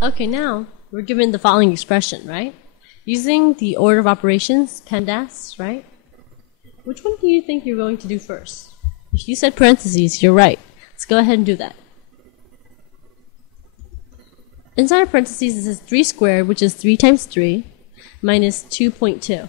Okay, now we're given the following expression, right? Using the order of operations, PEMDAS, right? Which one do you think you're going to do first? If you said parentheses, you're right. Let's go ahead and do that. Inside of parentheses, it says 3 squared, which is 3 times 3, minus 2.2.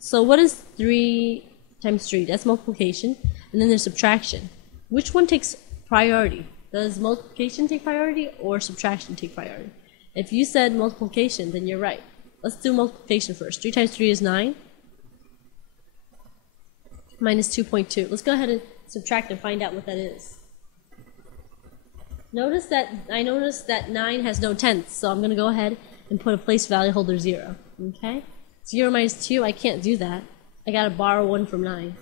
So what is 3 times 3? That's multiplication. And then there's subtraction. Which one takes priority? Does multiplication take priority or subtraction take priority? If you said multiplication, then you're right. Let's do multiplication first. 3 times 3 is 9. Minus 2.2. Let's go ahead and subtract and find out what that is. I noticed that 9 has no tenths, so I'm going to go ahead and put a place value holder 0. Okay? 0 minus 2, I can't do that. I got to borrow 1 from 9.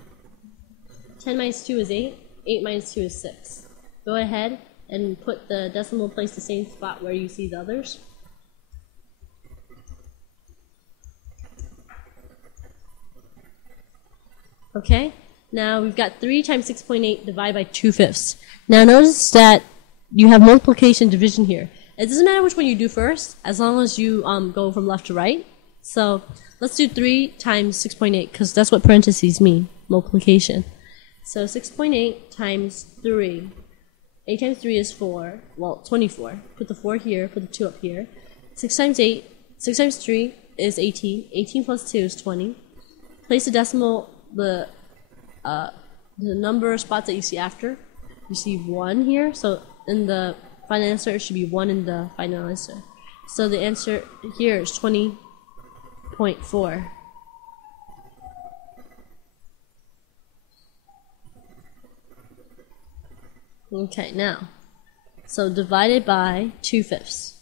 10 minus 2 is 8. 8 minus 2 is 6. Go ahead and put the decimal place the same spot where you see the others. Okay, now we've got 3 times 6.8 divided by 2/5. Now notice that you have multiplication division here. It doesn't matter which one you do first, as long as you go from left to right. So let's do 3 times 6.8, because that's what parentheses mean, multiplication. So 6.8 times 3. 8 times 3 is 4, well, 24. Put the 4 here, put the 2 up here. 6 times 3 is 18. 18 plus 2 is 20. Place the decimal, the number spots that you see after. You see 1 here, so in the final answer, it should be 1 in the final answer. So the answer here is 20.4. Okay, now, so divided by 2/5.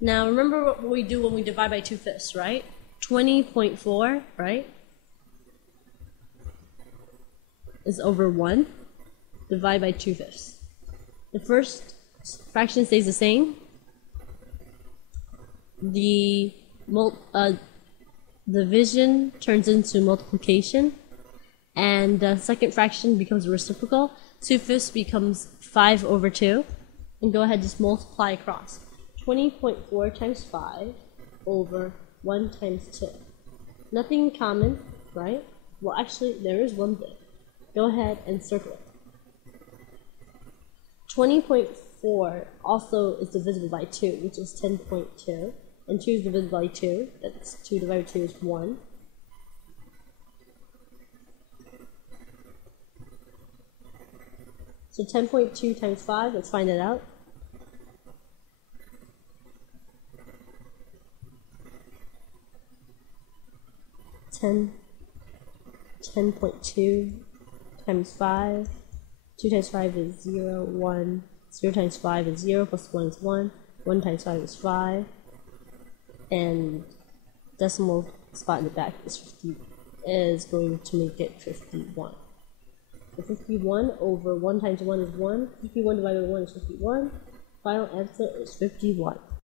Now remember what we do when we divide by 2/5, right? 20.4, right? Is over 1, divided by 2/5. The first fraction stays the same. The division turns into multiplication, and the second fraction becomes reciprocal. 2/5 becomes 5 over 2, and go ahead, just multiply across. 20.4 times 5 over 1 times 2. Nothing common, right? Well, actually, there is one thing. Go ahead and circle it. 20.4 also is divisible by 2, which is 10.2. And 2 is divisible by 2. That's 2 divided by 2 is 1. So 10.2 times 5, let's find that out. Ten 10.2 times 5. 2 times 5 is 0, 1. 0 times 5 is 0, plus 1 is 1. 1 times 5 is 5. And decimal spot in the back is going to make it 51. So 51 over 1 times 1 is 1. 51 divided by 1 is 51. Final answer is 51.